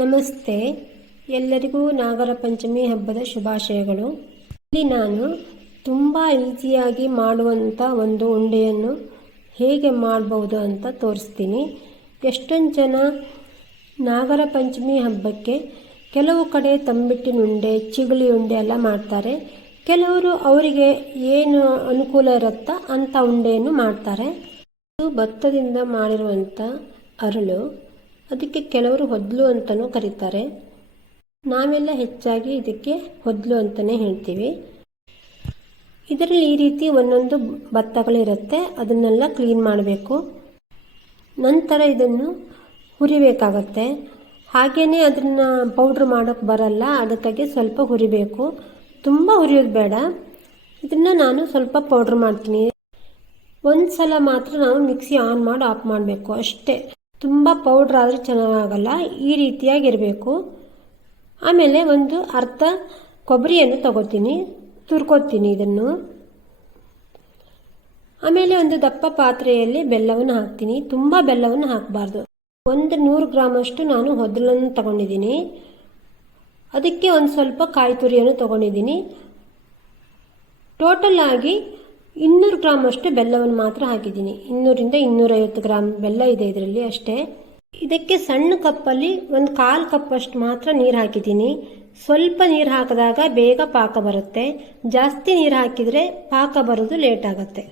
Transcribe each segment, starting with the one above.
ನಮಸ್ತೆ. ಎಲ್ಲರಿಗೂ ನಾಗರ ಪಂಚಮಿ ಹಬ್ಬದ ಶುಭಾಶಯಗಳು. ಇಲ್ಲಿ ನಾನು ತುಂಬ ಈಸಿಯಾಗಿ ಮಾಡುವಂಥ ಒಂದು ಉಂಡೆಯನ್ನು ಹೇಗೆ ಮಾಡಬಹುದು ಅಂತ ತೋರಿಸ್ತೀನಿ. ಎಷ್ಟೊಂದು ಜನ ನಾಗರ ಪಂಚಮಿ ಹಬ್ಬಕ್ಕೆ ಕೆಲವು ಕಡೆ ತಂಬಿಟ್ಟಿನ ಉಂಡೆ ಚಿಗಳಿ ಉಂಡೆ ಎಲ್ಲ ಮಾಡ್ತಾರೆ. ಕೆಲವರು ಅವರಿಗೆ ಏನು ಅನುಕೂಲ ಇರುತ್ತಾ ಅಂಥ ಉಂಡೆಯನ್ನು ಮಾಡ್ತಾರೆ. ಇದು ಭತ್ತದಿಂದ ಮಾಡಿರುವಂಥ ಅರಳು. ಅದಕ್ಕೆ ಕೆಲವರು ಹೊದ್ಲು ಅಂತಲೂ ಕರೀತಾರೆ. ನಾವೆಲ್ಲ ಹೆಚ್ಚಾಗಿ ಇದಕ್ಕೆ ಹೊದ್ಲು ಅಂತಲೇ ಹೇಳ್ತೀವಿ. ಇದರಲ್ಲಿ ಈ ರೀತಿ ಒಂದೊಂದು ಭತ್ತಗಳಿರುತ್ತೆ, ಅದನ್ನೆಲ್ಲ ಕ್ಲೀನ್ ಮಾಡಬೇಕು. ನಂತರ ಇದನ್ನು ಹುರಿಬೇಕಾಗತ್ತೆ. ಹಾಗೆಯೇ ಅದನ್ನು ಪೌಡ್ರ್ ಮಾಡೋಕ್ಕೆ ಬರಲ್ಲ, ಅದಕ್ಕಾಗಿ ಸ್ವಲ್ಪ ಹುರಿಬೇಕು. ತುಂಬ ಹುರಿಯೋದು ಬೇಡ. ಇದನ್ನು ನಾನು ಸ್ವಲ್ಪ ಪೌಡ್ರ್ ಮಾಡ್ತೀನಿ. ಒಂದು ಸಲ ಮಾತ್ರ ನಾವು ಮಿಕ್ಸಿ ಆನ್ ಮಾಡಿ ಆಫ್ ಮಾಡಬೇಕು, ಅಷ್ಟೇ. ತುಂಬ ಪೌಡ್ರ್ ಆದರೆ ಚೆನ್ನಾಗಲ್ಲ ಈ ರೀತಿಯಾಗಿರಬೇಕು. ಆಮೇಲೆ ಒಂದು ಅರ್ಧ ಕೊಬ್ಬರಿಯನ್ನು ತಗೋತೀನಿ, ತುರ್ಕೋತೀನಿ ಇದನ್ನು. ಆಮೇಲೆ ಒಂದು ದಪ್ಪ ಪಾತ್ರೆಯಲ್ಲಿ ಬೆಲ್ಲವನ್ನು ಹಾಕ್ತೀನಿ. ತುಂಬ ಬೆಲ್ಲವನ್ನು ಹಾಕಬಾರ್ದು. ಒಂದು ನೂರು ಗ್ರಾಮಷ್ಟು ನಾನು ಹೊದಲನ್ನು ತಗೊಂಡಿದ್ದೀನಿ. ಅದಕ್ಕೆ ಒಂದು ಸ್ವಲ್ಪ ಕಾಯಿ ತುರಿಯನ್ನು ತಗೊಂಡಿದ್ದೀನಿ. ಟೋಟಲ್ ಆಗಿ ಇನ್ನೂರು ಗ್ರಾಮ್ ಅಷ್ಟು ಬೆಲ್ಲವನ್ನು ಮಾತ್ರ ಹಾಕಿದ್ದೀನಿ. ಇನ್ನೂರಿಂದ ಇನ್ನೂರೈವತ್ತು ಗ್ರಾಮ್ ಬೆಲ್ಲ ಇದೆ ಇದರಲ್ಲಿ ಅಷ್ಟೇ. ಇದಕ್ಕೆ ಸಣ್ಣ ಕಪ್ಪಲ್ಲಿ ಒಂದು ಕಾಲು ಕಪ್ಪಷ್ಟು ಮಾತ್ರ ನೀರು ಹಾಕಿದ್ದೀನಿ. ಸ್ವಲ್ಪ ನೀರು ಹಾಕಿದಾಗ ಬೇಗ ಪಾಕ ಬರುತ್ತೆ. ಜಾಸ್ತಿ ನೀರು ಹಾಕಿದರೆ ಪಾಕ ಬರೋದು ಲೇಟ್ ಆಗುತ್ತೆ.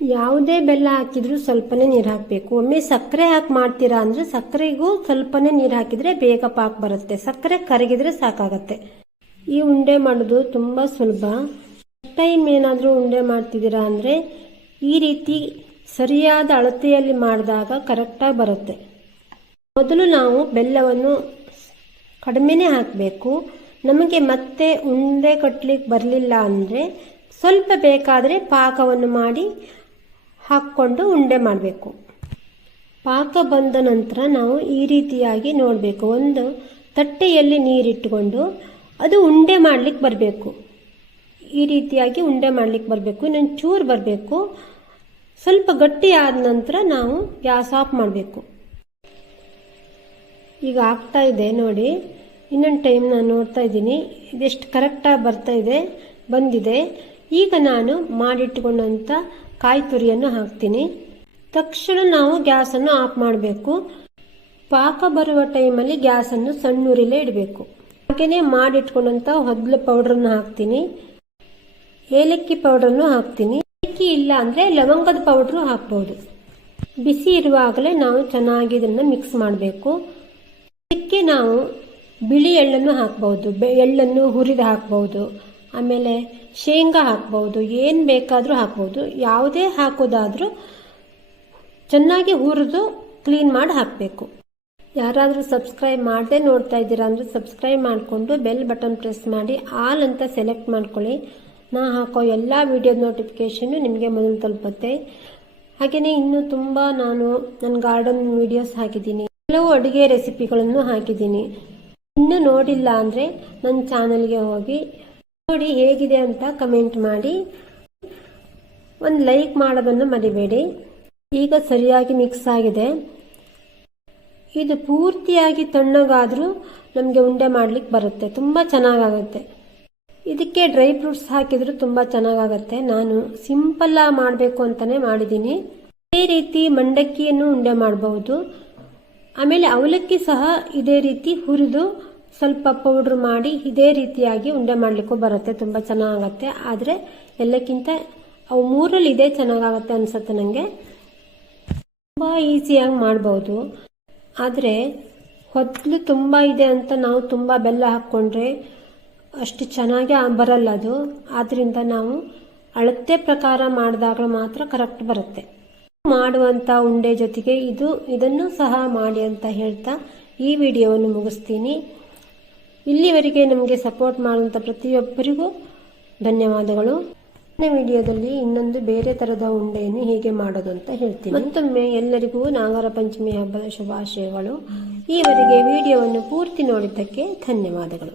ಯಾವುದೇ ಬೆಲ್ಲ ಹಾಕಿದ್ರೂ ಸ್ವಲ್ಪನೇ ನೀರು ಹಾಕಬೇಕು. ಒಮ್ಮೆ ಸಕ್ಕರೆ ಹಾಕಿ ಮಾಡ್ತೀರಾ ಅಂದರೆ ಸಕ್ಕರೆಗೂ ಸ್ವಲ್ಪನೇ ನೀರು ಹಾಕಿದರೆ ಬೇಗ ಪಾಕ ಬರುತ್ತೆ. ಸಕ್ಕರೆ ಕರಗಿದ್ರೆ ಸಾಕಾಗತ್ತೆ. ಈ ಉಂಡೆ ಮಾಡೋದು ತುಂಬ ಸುಲಭ. ಟೈಮ್ ಏನಾದರೂ ಉಂಡೆ ಮಾಡ್ತಿದ್ದೀರಾ ಅಂದರೆ ಈ ರೀತಿ ಸರಿಯಾದ ಅಳತೆಯಲ್ಲಿ ಮಾಡಿದಾಗ ಕರೆಕ್ಟಾಗಿ ಬರುತ್ತೆ. ಮೊದಲು ನಾವು ಬೆಲ್ಲವನ್ನು ಕಡಿಮೆನೇ ಹಾಕಬೇಕು. ನಮಗೆ ಮತ್ತೆ ಉಂಡೆ ಕಟ್ಟಲಿಕ್ಕೆ ಬರಲಿಲ್ಲ ಅಂದರೆ ಸ್ವಲ್ಪ ಬೇಕಾದರೆ ಪಾಕವನ್ನು ಮಾಡಿ ಹಾಕ್ಕೊಂಡು ಉಂಡೆ ಮಾಡಬೇಕು. ಪಾಕ ಬಂದ ನಂತರ ನಾವು ಈ ರೀತಿಯಾಗಿ ನೋಡಬೇಕು. ಒಂದು ತಟ್ಟೆಯಲ್ಲಿ ನೀರಿಟ್ಟುಕೊಂಡು ಅದು ಉಂಡೆ ಮಾಡಲಿಕ್ಕೆ ಬರಬೇಕು. ಈ ರೀತಿಯಾಗಿ ಉಂಡೆ ಮಾಡ್ಲಿಕ್ಕೆ ಬರಬೇಕು, ಇನ್ನೊಂದು ಚೂರು ಬರಬೇಕು. ಸ್ವಲ್ಪ ಗಟ್ಟಿ ಆದ ನಂತರ ನಾವು ಗ್ಯಾಸ್ ಆಫ್ ಮಾಡಬೇಕು. ಈಗ ಆಗ್ತಾ ಇದೆ ನೋಡಿ, ಇನ್ನೊಂದು ಟೈಮ್ ನಾನು ನೋಡ್ತಾ ಇದ್ದೀನಿ. ಇದೆಷ್ಟು ಕರೆಕ್ಟಾಗಿ ಬರ್ತಾ ಇದೆ, ಬಂದಿದೆ. ಈಗ ನಾನು ಮಾಡಿಟ್ಕೊಂಡಂಥ ಕಾಯಿ ತುರಿಯನ್ನು ಹಾಕ್ತೀನಿ. ತಕ್ಷಣ ನಾವು ಗ್ಯಾಸನ್ನು ಆಫ್ ಮಾಡಬೇಕು. ಪಾಕ ಬರುವ ಟೈಮಲ್ಲಿ ಗ್ಯಾಸನ್ನು ಸಣ್ಣೂರಿಲೇ ಇಡಬೇಕು. ಹಾಗೆಯೇ ಮಾಡಿಟ್ಕೊಂಡಂಥ ಹೊದ್ಲು ಪೌಡ್ರನ್ನು ಹಾಕ್ತೀನಿ. ಏಲಕ್ಕಿ ಪೌಡರ್ನು ಹಾಕ್ತೀನಿ. ಏಲಕ್ಕಿ ಇಲ್ಲ ಅಂದರೆ ಲವಂಗದ ಪೌಡ್ರು ಹಾಕ್ಬೋದು. ಬಿಸಿ ಇರುವಾಗಲೇ ನಾವು ಚೆನ್ನಾಗಿ ಇದನ್ನು ಮಿಕ್ಸ್ ಮಾಡಬೇಕು. ಇದಕ್ಕೆ ನಾವು ಬಿಳಿ ಎಳ್ಳನ್ನು ಹಾಕ್ಬೋದು. ಎಳ್ಳನ್ನು ಹುರಿದು ಹಾಕ್ಬೋದು. ಆಮೇಲೆ ಶೇಂಗಾ ಹಾಕ್ಬೋದು. ಏನು ಬೇಕಾದರೂ ಹಾಕ್ಬೋದು. ಯಾವುದೇ ಹಾಕೋದಾದರೂ ಚೆನ್ನಾಗಿ ಹುರಿದು ಕ್ಲೀನ್ ಮಾಡಿ ಹಾಕಬೇಕು. ಯಾರಾದರೂ ಸಬ್ಸ್ಕ್ರೈಬ್ ಮಾಡದೆ ನೋಡ್ತಾ ಇದ್ದೀರಾ ಅಂದರೆ ಸಬ್ಸ್ಕ್ರೈಬ್ ಮಾಡಿಕೊಂಡು ಬೆಲ್ ಬಟನ್ ಪ್ರೆಸ್ ಮಾಡಿ ಆಲ್ ಅಂತ ಸೆಲೆಕ್ಟ್ ಮಾಡ್ಕೊಳ್ಳಿ. ನಾ ಹಾಕೋ ಎಲ್ಲ ವಿಡಿಯೋದ ನೋಟಿಫಿಕೇಷನ್ನು ನಿಮಗೆ ಮೊದಲು ತಲುಪುತ್ತೆ. ಹಾಗೆಯೇ ಇನ್ನೂ ತುಂಬ ನಾನು ನನ್ನ ಗಾರ್ಡನ್ ವಿಡಿಯೋಸ್ ಹಾಕಿದ್ದೀನಿ. ಕೆಲವು ಅಡುಗೆ ರೆಸಿಪಿಗಳನ್ನು ಹಾಕಿದ್ದೀನಿ. ಇನ್ನೂ ನೋಡಿಲ್ಲ ಅಂದರೆ ನನ್ನ ಚಾನಲ್ಗೆ ಹೋಗಿ ನೋಡಿ ಹೇಗಿದೆ ಅಂತ ಕಮೆಂಟ್ ಮಾಡಿ. ಒಂದು ಲೈಕ್ ಮಾಡೋದನ್ನು ಮರಿಬೇಡಿ. ಈಗ ಸರಿಯಾಗಿ ಮಿಕ್ಸ್ ಆಗಿದೆ. ಇದು ಪೂರ್ತಿಯಾಗಿ ತಣ್ಣಗಾದರೂ ನಮಗೆ ಉಂಡೆ ಮಾಡಲಿಕ್ಕೆ ಬರುತ್ತೆ. ತುಂಬ ಚೆನ್ನಾಗಾಗುತ್ತೆ. ಇದಕ್ಕೆ ಡ್ರೈ ಫ್ರೂಟ್ಸ್ ಹಾಕಿದ್ರು ತುಂಬ ಚೆನ್ನಾಗಾಗತ್ತೆ. ನಾನು ಸಿಂಪಲ್ ಮಾಡಬೇಕು ಅಂತಲೇ ಮಾಡಿದ್ದೀನಿ. ಇದೇ ರೀತಿ ಮಂಡಕ್ಕಿಯನ್ನು ಉಂಡೆ ಮಾಡಬಹುದು. ಆಮೇಲೆ ಅವಲಕ್ಕಿ ಸಹ ಇದೇ ರೀತಿ ಹುರಿದು ಸ್ವಲ್ಪ ಪೌಡ್ರ್ ಮಾಡಿ ಇದೇ ರೀತಿಯಾಗಿ ಉಂಡೆ ಮಾಡಲಿಕ್ಕೂ ಬರುತ್ತೆ. ತುಂಬ ಚೆನ್ನಾಗತ್ತೆ ಆದರೆ ಎಲ್ಲಕ್ಕಿಂತ ಅವು ಮೂರಲ್ಲಿ ಇದೇ ಚೆನ್ನಾಗಾಗತ್ತೆ ಅನ್ಸುತ್ತೆ ನನಗೆ ತುಂಬ ಈಸಿಯಾಗಿ ಮಾಡಬಹುದು. ಆದರೆ ಹೊತ್ತಲು ತುಂಬ ಇದೆ ಅಂತ ನಾವು ತುಂಬ ಬೆಲ್ಲ ಹಾಕ್ಕೊಂಡ್ರೆ ಅಷ್ಟು ಚೆನ್ನಾಗಿ ಬರಲ್ಲ ಅದು. ಆದ್ದರಿಂದ ನಾವು ಅಳತೆ ಪ್ರಕಾರ ಮಾಡಿದಾಗ ಮಾತ್ರ ಕರೆಕ್ಟ್ ಬರುತ್ತೆ. ಮಾಡುವಂಥ ಉಂಡೆ ಜೊತೆಗೆ ಇದು, ಇದನ್ನು ಸಹ ಮಾಡಿ ಅಂತ ಹೇಳ್ತಾ ಈ ವಿಡಿಯೋವನ್ನು ಮುಗಿಸ್ತೀನಿ. ಇಲ್ಲಿವರೆಗೆ ನಮಗೆ ಸಪೋರ್ಟ್ ಮಾಡುವಂಥ ಪ್ರತಿಯೊಬ್ಬರಿಗೂ ಧನ್ಯವಾದಗಳು. ವಿಡಿಯೋದಲ್ಲಿ ಇನ್ನೊಂದು ಬೇರೆ ತರದ ಉಂಡೆಯನ್ನು ಹೇಗೆ ಮಾಡೋದು ಅಂತ ಹೇಳ್ತೀನಿ. ಮತ್ತೊಮ್ಮೆ ಎಲ್ಲರಿಗೂ ನಾಗರ ಪಂಚಮಿ ಹಬ್ಬದ ಶುಭಾಶಯಗಳು. ಈವರೆಗೆ ವಿಡಿಯೋವನ್ನು ಪೂರ್ತಿ ನೋಡಿದ್ದಕ್ಕೆ ಧನ್ಯವಾದಗಳು.